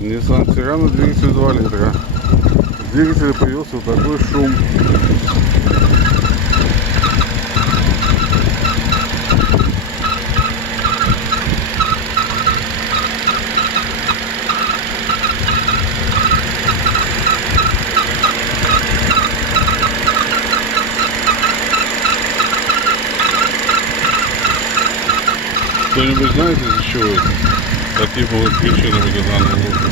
Nissan Terrano, двигатель 2 литра. В двигателе появился вот такой шум. Кто-нибудь знает, из-за чего это? Какие будут причины данного звука?